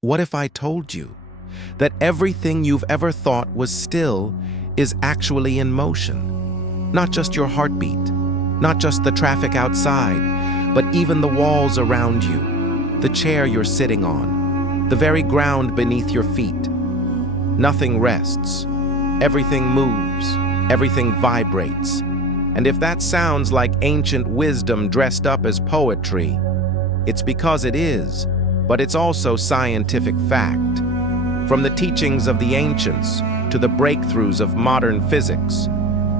What if I told you that everything you've ever thought was still is actually in motion? Not just your heartbeat, not just the traffic outside, but even the walls around you, the chair you're sitting on, the very ground beneath your feet. Nothing rests. Everything moves. Everything vibrates. And if that sounds like ancient wisdom dressed up as poetry, it's because it is, but it's also scientific fact. From the teachings of the ancients to the breakthroughs of modern physics,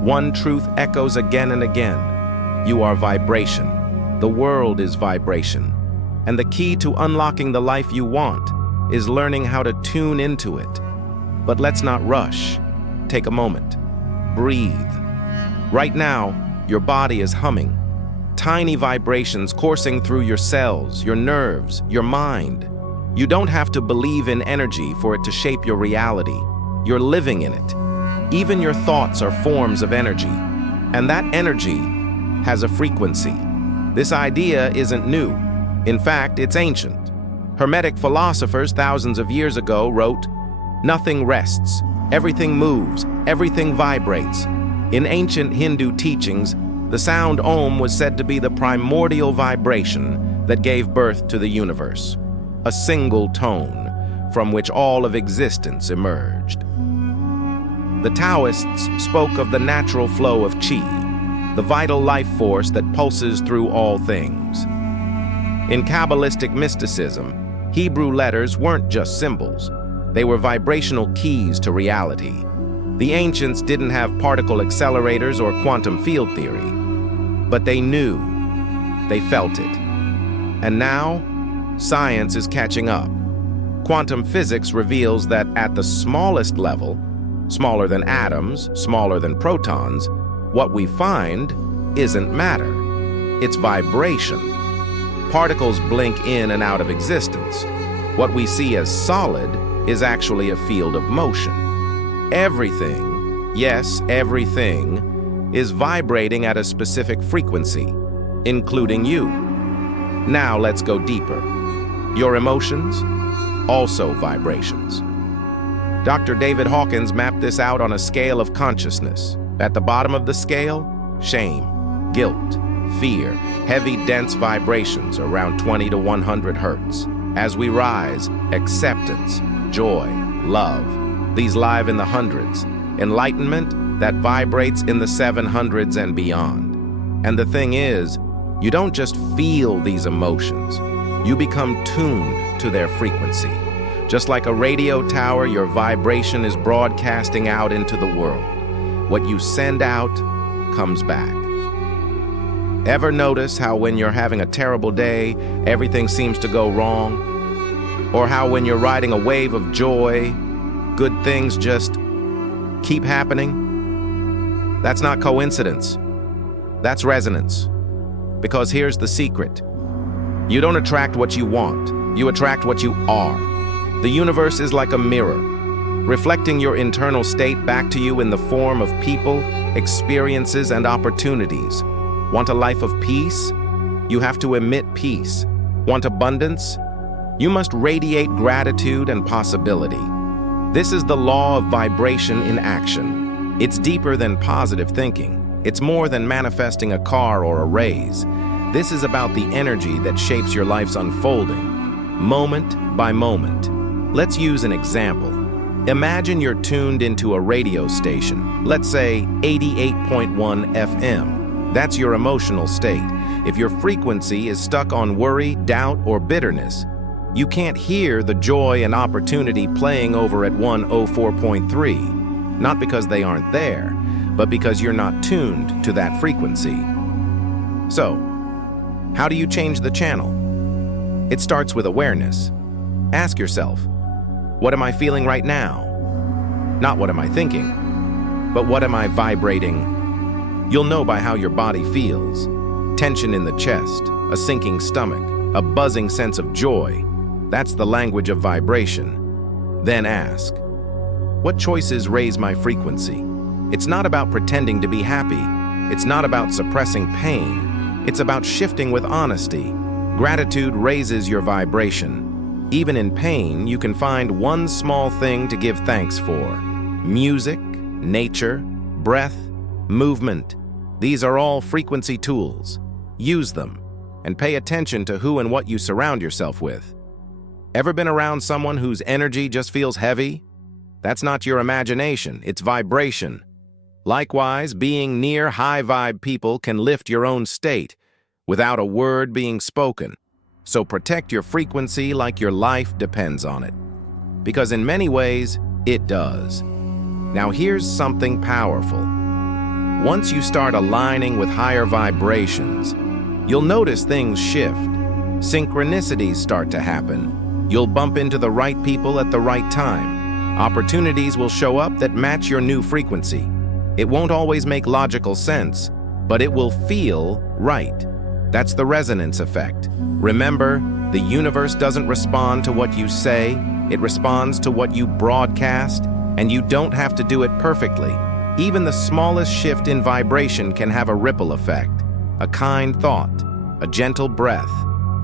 one truth echoes again and again. You are vibration. The world is vibration. And the key to unlocking the life you want is learning how to tune into it. But let's not rush. Take a moment. Breathe. Right now, your body is humming. Tiny vibrations coursing through your cells, your nerves, your mind. You don't have to believe in energy for it to shape your reality. You're living in it. Even your thoughts are forms of energy. And that energy has a frequency. This idea isn't new. In fact, it's ancient. Hermetic philosophers thousands of years ago wrote, "Nothing rests. Everything moves. Everything vibrates." In ancient Hindu teachings, the sound Om was said to be the primordial vibration that gave birth to the universe, a single tone from which all of existence emerged. The Taoists spoke of the natural flow of qi, the vital life force that pulses through all things. In Kabbalistic mysticism, Hebrew letters weren't just symbols. They were vibrational keys to reality. The ancients didn't have particle accelerators or quantum field theory, but they knew, they felt it. And now, science is catching up. Quantum physics reveals that at the smallest level, smaller than atoms, smaller than protons, what we find isn't matter. It's vibration. Particles blink in and out of existence. What we see as solid is actually a field of motion. Everything, yes, everything, is vibrating at a specific frequency, including you. Now let's go deeper. Your emotions, also vibrations. Dr. David Hawkins mapped this out on a scale of consciousness. At the bottom of the scale, shame, guilt, fear, heavy, dense vibrations around 20 to 100 hertz. As we rise, acceptance, joy, love, these live in the hundreds. Enlightenment, that vibrates in the 700s and beyond. And the thing is, you don't just feel these emotions. You become tuned to their frequency. Just like a radio tower, your vibration is broadcasting out into the world. What you send out comes back. Ever notice how when you're having a terrible day, everything seems to go wrong? Or how when you're riding a wave of joy, good things just keep happening? That's not coincidence. That's resonance. Because here's the secret. You don't attract what you want. You attract what you are. The universe is like a mirror, reflecting your internal state back to you in the form of people, experiences, and opportunities. Want a life of peace? You have to emit peace. Want abundance? You must radiate gratitude and possibility. This is the law of vibration in action. It's deeper than positive thinking. It's more than manifesting a car or a raise. This is about the energy that shapes your life's unfolding, moment by moment. Let's use an example. Imagine you're tuned into a radio station, let's say 88.1 FM. That's your emotional state. If your frequency is stuck on worry, doubt, or bitterness, you can't hear the joy and opportunity playing over at 104.3. Not because they aren't there, but because you're not tuned to that frequency. So, how do you change the channel? It starts with awareness. Ask yourself, what am I feeling right now? Not what am I thinking, but what am I vibrating? You'll know by how your body feels. Tension in the chest, a sinking stomach, a buzzing sense of joy. That's the language of vibration. Then ask, what choices raise my frequency? It's not about pretending to be happy. It's not about suppressing pain. It's about shifting with honesty. Gratitude raises your vibration. Even in pain, you can find one small thing to give thanks for. Music, nature, breath, movement. These are all frequency tools. Use them, and pay attention to who and what you surround yourself with. Ever been around someone whose energy just feels heavy? That's not your imagination, it's vibration. Likewise, being near high-vibe people can lift your own state without a word being spoken. So protect your frequency like your life depends on it. Because in many ways, it does. Now here's something powerful. Once you start aligning with higher vibrations, you'll notice things shift. Synchronicities start to happen. You'll bump into the right people at the right time. Opportunities will show up that match your new frequency. It won't always make logical sense, but it will feel right. That's the resonance effect. Remember, the universe doesn't respond to what you say, it responds to what you broadcast, and you don't have to do it perfectly. Even the smallest shift in vibration can have a ripple effect. A kind thought, a gentle breath,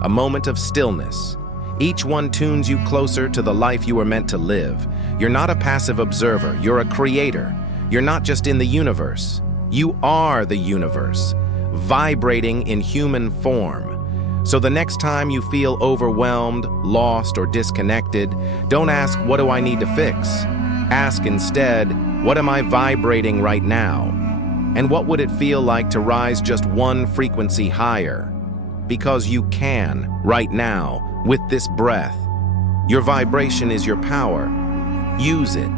a moment of stillness. Each one tunes you closer to the life you were meant to live. You're not a passive observer, you're a creator. You're not just in the universe, you are the universe, vibrating in human form. So the next time you feel overwhelmed, lost, or disconnected, don't ask, what do I need to fix? Ask instead, what am I vibrating right now? And what would it feel like to rise just one frequency higher? Because you can, right now, with this breath. Your vibration is your power. Use it.